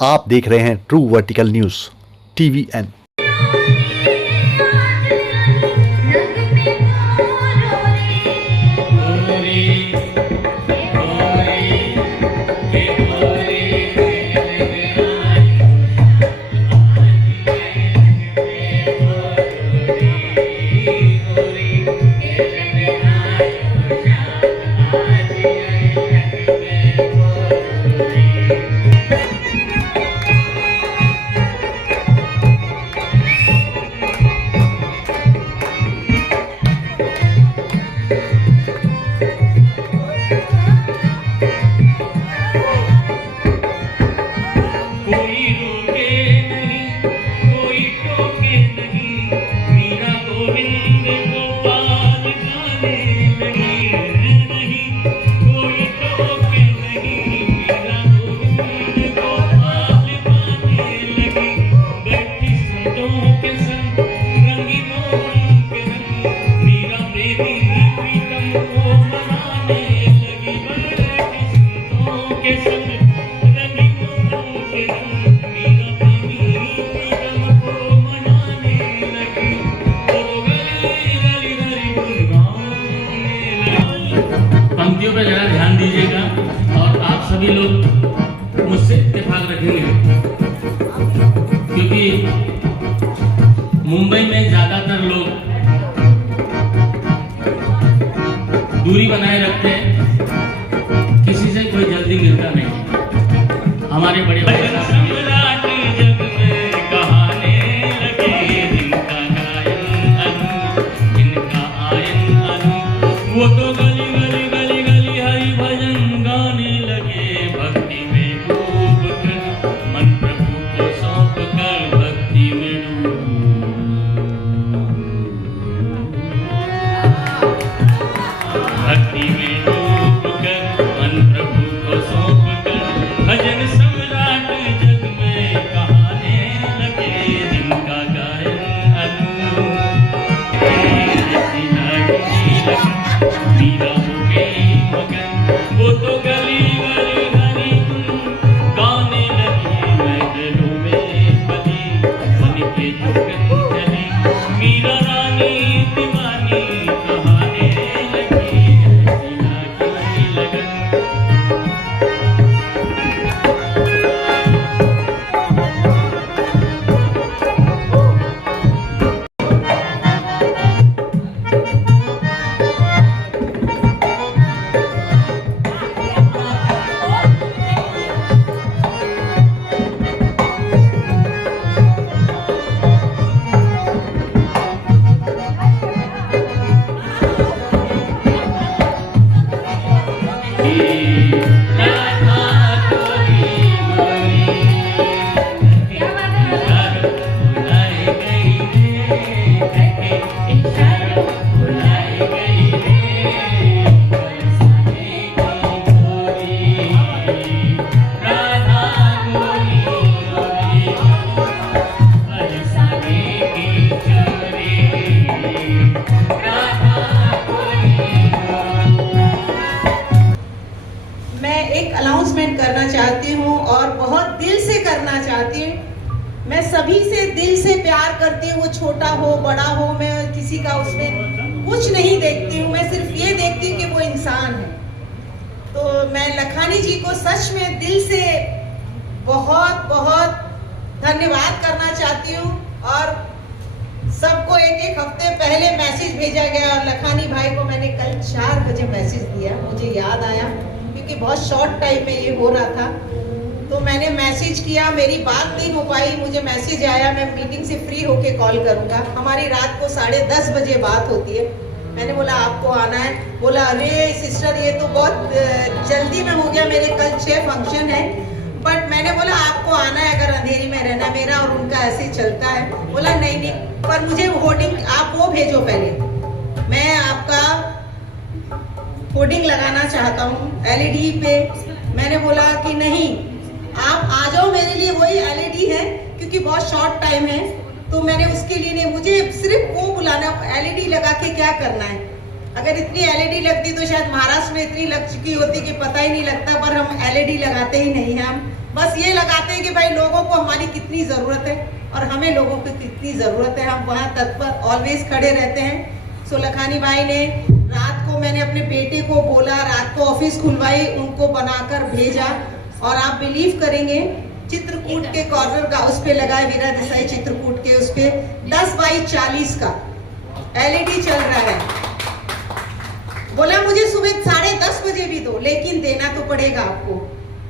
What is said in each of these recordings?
आप देख रहे हैं ट्रू वर्टिकल न्यूज TVN। पंक्तियों पे जरा ध्यान दीजिएगा और आप सभी लोग मुझसे इत्तेफाक रखेंगे, क्योंकि मुंबई में ज्यादातर लोग दूरी बनाए रखते हैं, किसी से कोई जल्दी मिलता नहीं। हमारे बड़े बड़े वो तो गली गली गली गली हरि भजन गाने लगे, भक्ति में डूब कर मन प्रभु को सौंप कर भक्ति में डूब कर मन प्रभु को सौंप कर भजन सम्राट जग में कहाने लगे, जिनका गायन मीरा हो गई मगन, वो तो गली गली गली गाने लगी, महलों में बनी बन के जुगन चली, मीरा रानी दीवानी कहाने लगी, ऐसी लागी लगन। करना चाहती हूँ और बहुत दिल से करना चाहती हूँ। मैं सभी से दिल से प्यार करती हूँ, वो छोटा हो बड़ा हो, मैं किसी का उसमें कुछ नहीं देखती हूँ, मैं सिर्फ ये देखती हूँ कि वो इंसान है। तो मैं लखानी जी को सच में दिल से बहुत बहुत धन्यवाद करना चाहती हूँ। और सबको एक एक हफ्ते पहले मैसेज भेजा गया और लखानी भाई को मैंने कल 4 बजे मैसेज दिया, मुझे याद आया क्योंकि बहुत शॉर्ट टाइम में ये हो रहा था। तो मैंने मैसेज किया, मेरी बात नहीं हो पाई, मुझे मैसेज आया मैं मीटिंग से फ्री होके कॉल करूंगा। हमारी रात को 10:30 बजे बात होती है। मैंने बोला आपको आना है? बोला अरे सिस्टर ये तो बहुत जल्दी में हो गया, मेरे कल 6 फंक्शन है। बट मैंने बोला आपको आना है, अगर अंधेरी में रहना, मेरा और उनका ऐसे चलता है। बोला नहीं पर मुझे होर्डिंग आप वो भेजो पहले, मैं आपका होर्डिंग लगाना चाहता हूँ LED पे। मैंने बोला कि नहीं आप आ जाओ, मेरे लिए वही LED है क्योंकि बहुत शॉर्ट टाइम है। तो मैंने उसके लिए नहीं, मुझे सिर्फ वो बुलाना, LED लगा के क्या करना है। अगर इतनी LED लगती तो शायद महाराष्ट्र में इतनी लग चुकी होती कि पता ही नहीं लगता, पर हम LED लगाते ही नहीं हैं। हम बस ये लगाते हैं कि भाई लोगों को हमारी कितनी ज़रूरत है और हमें लोगों की कितनी ज़रूरत है, हम वहाँ तत्पर ऑलवेज खड़े रहते हैं। सो लखानी भाई ने रात को, मैंने अपने बेटे को बोला, रात को ऑफिस खुलवाई, उनको बनाकर भेजा और आप बिलीव करेंगे चित्रकूट के कॉर्नर का उस पे लगा है, वीरा देसाई चित्रकूट के उस पे 10 बाई 40 का LED चल रहा है। बोला मुझे सुबह 10:30 बजे भी दो, लेकिन देना तो पड़ेगा आपको।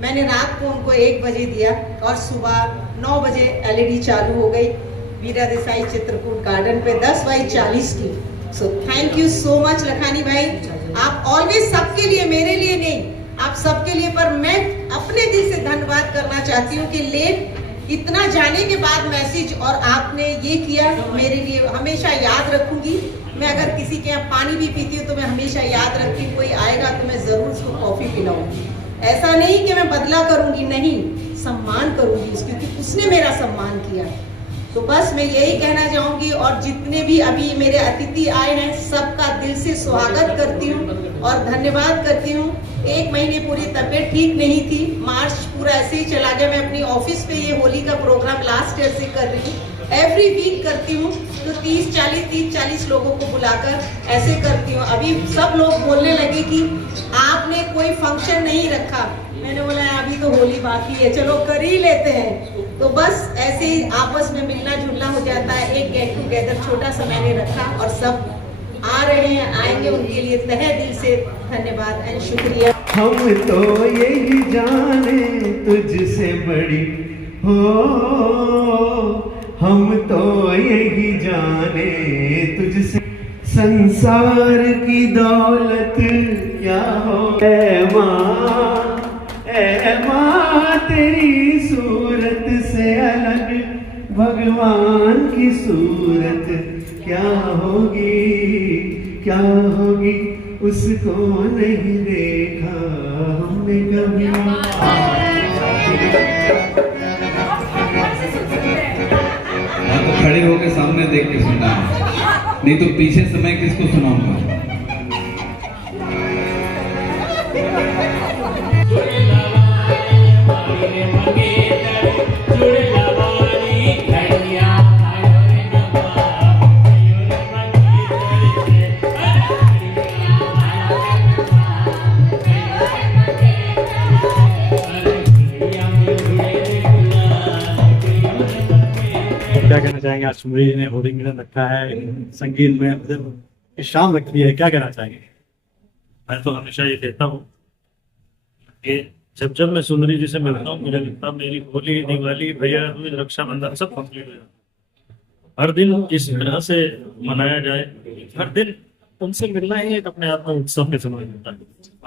मैंने रात को उनको 1 बजे दिया और सुबह 9 बजे LED चालू हो गई वीरा देसाई चित्रकूट गार्डन पे 10 बाई 40 की। So thank you so much Lakhani भाई, आप ऑलवेज सबके लिए, मेरे लिए नहीं, आप सबके लिए, पर मैं अपने दिल से धन्यवाद करना चाहती हूँ कि लेट इतना जाने के बाद मैसेज और आपने ये किया, मेरे लिए हमेशा याद रखूंगी। मैं अगर किसी के यहाँ पानी भी पीती हूँ तो मैं हमेशा याद रखती हूँ, कोई आएगा तो मैं जरूर उसको कॉफी पिलाऊंगी। ऐसा नहीं कि मैं बदला करूंगी, नहीं, सम्मान करूंगी उसकी, क्योंकि उसने मेरा सम्मान किया। तो बस मैं यही कहना चाहूंगी और जितने भी अभी मेरे अतिथि आए हैं सबका दिल से स्वागत करती हूँ और धन्यवाद करती हूँ। 1 महीने पूरी तबीयत ठीक नहीं थी, मार्च पूरा ऐसे ही चला गया। मैं अपनी ऑफिस पे ये होली का प्रोग्राम लास्ट ईयर से कर रही हूँ, एवरी वीक करती हूँ, तो 30-40 लोगों को बुलाकर ऐसे करती हूँ। अभी सब लोग बोलने लगे कि आपने कोई फंक्शन नहीं रखा, मैंने बोला अभी तो होली बाकी है, चलो कर ही लेते हैं। तो बस ऐसे ही आपस में मिलना जुलना हो जाता है, एक गेट टुगेदर छोटा सा मैंने रखा और सब आ रहे हैं, आएंगे, उनके लिए तहे दिल से धन्यवाद एंड शुक्रिया। हम तो यही जाने तुझसे बड़ी हो, हम तो यही जाने तुझसे, संसार की दौलत क्या हो। ऐ माँ तेरी सूरत से अलग भगवान की सूरत क्या होगी, क्या होगी, उसको नहीं देखा हमने कभी। तो खड़े होकर सामने देख के सुनना है, नहीं तो पीछे से मैं किसको सुनाऊंगा। क्या कहना चाहेंगे? आज सुमरी जी ने होली मिलन रखा है, संगीत में शाम रखी है, क्या कहना चाहेंगे? मैं तो हमेशा ये कहता हूँ कि जब जब मैं सुंदरी जी से मिलता हूँ मुझे लगता है मेरी होली, दिवाली, भैया दूज, रक्षाबंधन सब कंप्लीट हो जाता है। हर दिन इस तरह से मनाया जाए, हर दिन उनसे मिलना ही एक अपने आप में उत्सव के समान होता है।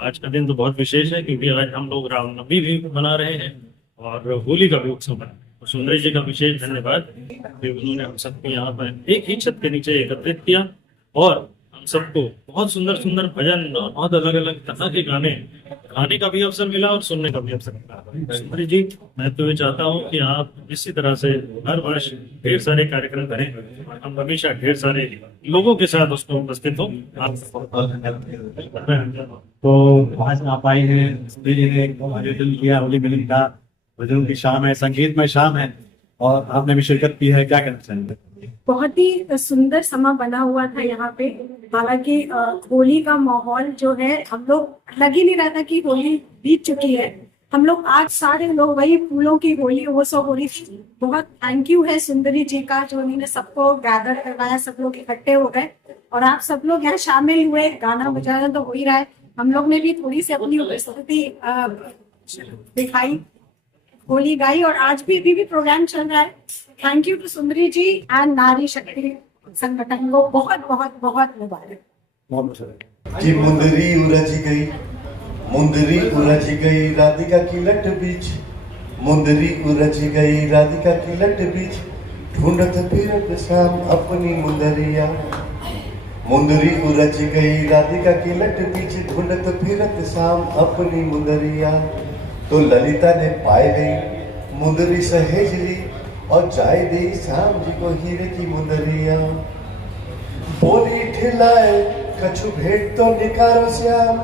आज का दिन तो बहुत विशेष है क्योंकि आज हम लोग रामनवमी भी मना रहे हैं और होली का भी उत्सव मना। तो सुंदरी जी का विशेष धन्यवाद कि उन्होंने हम सबको यहाँ पर एक ही छत के नीचे एकत्रित किया और हम सबको बहुत सुंदर सुंदर भजन और बहुत अलग अलग तरह के गाने गाने का भी अवसर मिला और सुनने का भी अवसर मिला। सुंदरी जी, मैं तो ये चाहता हूँ कि आप इसी तरह से हर वर्ष ढेर सारे कार्यक्रम करें और हम हमेशा ढेर सारे लोगों के साथ उसमें उपस्थित हो। तो आज आप आई हैं, सुमरी जी ने आयोजन किया होली मिलन का, भजन की शाम है, संगीत में शाम है और आपने भी शिरकत की है, क्या कहना चाहेंगे? बहुत ही सुंदर समा बना हुआ था यहाँ पे। हालांकि होली का माहौल जो है, हम लोग लग ही नहीं रहा था कि होली बीत चुकी है। हम लोग आज सारे लोग वही फूलों की होली, वो सब होली। बहुत थैंक यू है सुंदरी जी का जो उन्होंने सबको गैदर करवाया, सब लोग इकट्ठे हो गए और आप सब लोग यहाँ शामिल हुए। गाना बजाना तो हो ही रहा है, हम लोग ने भी थोड़ी सी अपनी उपस्थिति दिखाई, होली गाई और आज भी प्रोग्राम चल रहा है। Thank you to Sundari ji and नारी शक्ति संगठन को बहुत बहुत बहुत मुबारक। कि मुंदरी उलझ गई राधिका की लट बीच, मुंदरी उलझ गई राधिका की लट बीच, ढूंढत फिरत शाम अपनी मुंदरिया। मुंदरी उलझ गई राधिका की लट बीच, ढूंढत फिरत शाम अपनी मुंदरिया। तो ललिता ने पाए गई मुंदरी सहेजली और जाय दे श्याम जी को हीरे की मुंदरिया। बोली ठिलाए कछु भेंट तो निकारो श्याम,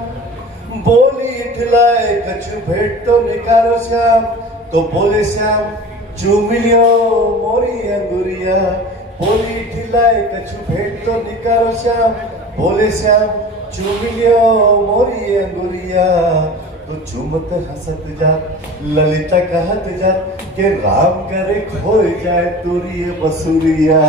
बोली ठिलाए कछु भेंट तो निकारो श्याम, तो बोले श्याम चूमिलियो मोरी अंगुरिया बोली ठिलाए कछु भेंट तो निकालो श्याम बोले श्याम चूमिलियो मोरी अंगुरिया तो चुमत हंसत जा ललिता कहत जा के राम करे खोए जाए तुरी बसुरिया।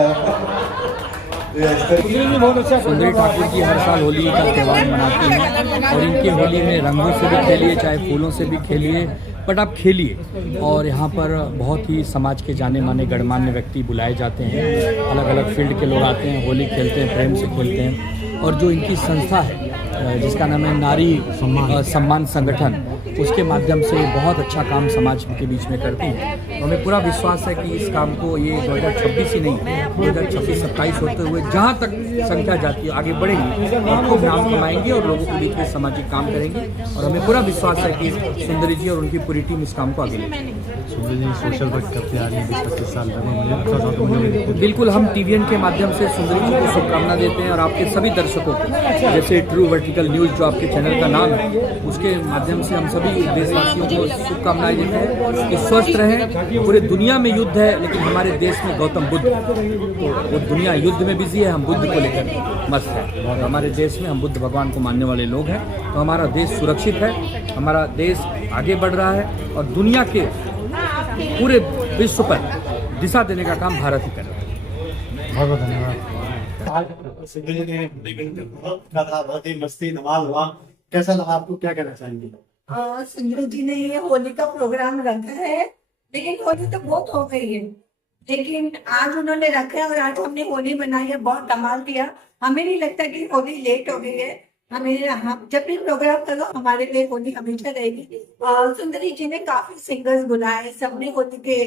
सुंदरी ठाकुर जी हर साल होली का त्यौहार मनाती हैं और इनकी होली में रंगों से भी खेलिए चाहे फूलों से भी खेलिए, बट आप खेलिए। और यहाँ पर बहुत ही समाज के जाने माने गणमान्य व्यक्ति बुलाए जाते हैं, अलग अलग फील्ड के लोग आते हैं, होली खेलते हैं, प्रेम से खेलते हैं। और जो इनकी संस्था है जिसका नाम है नारी सम्मान संगठन, उसके माध्यम से बहुत अच्छा काम समाज के बीच में करती हैं। तो हमें पूरा विश्वास है कि इस काम को ये 2026 ही नहीं 2026-27 होते हुए जहाँ तक संख्या जाती है आगे बढ़ेगी और खूब नाम कमाएंगे और लोगों के बीच में सामाजिक काम करेंगे। और हमें पूरा विश्वास है कि सुंदरी जी और उनकी पूरी टीम इस काम को आगे लेंगे। सुंदरी जी सोशल वर्क करते आ रही है 20-25 साल तक। बिल्कुल, हम टीवीएन के माध्यम से सुंदरी जी को शुभकामना देते हैं और आपके सभी दर्शकों को, जैसे ट्रू वर्टिकल न्यूज़ जो आपके चैनल का नाम है, उसके माध्यम से हम सभी देशवासियों को शुभकामनाएं देते हैं कि स्वस्थ रहें। पूरे दुनिया में युद्ध है लेकिन हमारे देश में गौतम बुद्ध, तो वो दुनिया युद्ध में बिजी है, हम बुद्ध को लेकर मस्त है। और हमारे देश में हम बुद्ध भगवान को मानने वाले लोग हैं, तो हमारा देश सुरक्षित है, हमारा देश आगे बढ़ रहा है और दुनिया के पूरे विश्व पर दिशा देने का काम भारत ही कर रहा है। बहुत बहुत धन्यवाद। आज सुंदरी जी ने बहुत ही मस्ती धमाल हुआ, कैसा लगा आपको, क्या कहना चाहेंगे? सुंदर जी ने ये होली का प्रोग्राम रखा है, लेकिन होली तो बहुत हो गई है, लेकिन आज उन्होंने रखा है और आज हमने होली मनाई है, बहुत कमाल किया। हमें नहीं लगता कि होली लेट हो गई है, हम जब भी प्रोग्राम करो हमारे लिए होली हमेशा रहेगी। सुंदरी जी ने काफी सिंगर्स बुलाए, सबने होली के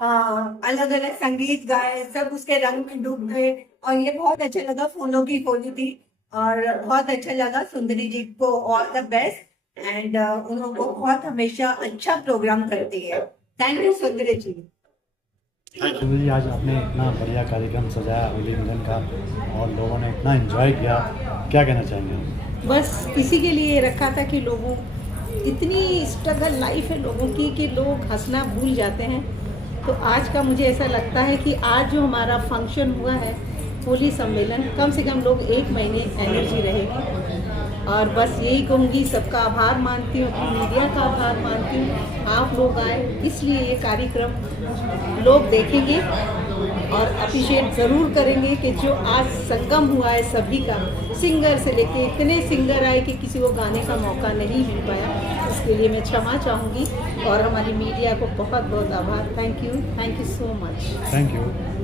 अलग अलग संगीत गाए, सब उसके रंग में डूब गए और ये बहुत अच्छा लगा। फूलों की होली थी और बहुत अच्छा लगा। सुंदरी जी को ऑल द बेस्ट एंड उनको बहुत हमेशा अच्छा प्रोग्राम करती है। थैंक यू सुंदरी जी। सुंदरी जी, आज आपने इतना बढ़िया कार्यक्रम सजाया होली मिलन का और लोगों ने इतना एंजॉय किया, क्या कहना चाहेंगे? बस इसी के लिए रखा था कि लोगों, इतनी स्ट्रगल लाइफ है लोगों की कि लोग हंसना भूल जाते हैं। तो आज का मुझे ऐसा लगता है कि आज जो हमारा फंक्शन हुआ है होली सम्मेलन, कम से कम लोग 1 महीने एनर्जी रहेगी। और बस यही कहूँगी, सबका आभार मानती हूँ, अपनी मीडिया का आभार मानती हूँ, आप लोग आए, इसलिए ये कार्यक्रम लोग देखेंगे और अप्रिशिएट ज़रूर करेंगे कि जो आज संगम हुआ है सभी का, सिंगर से लेके इतने सिंगर आए कि किसी को गाने का मौका नहीं मिल पाया, इसके लिए मैं क्षमा चाहूँगी और हमारी मीडिया को बहुत बहुत आभार। Thank you so much. Thank you.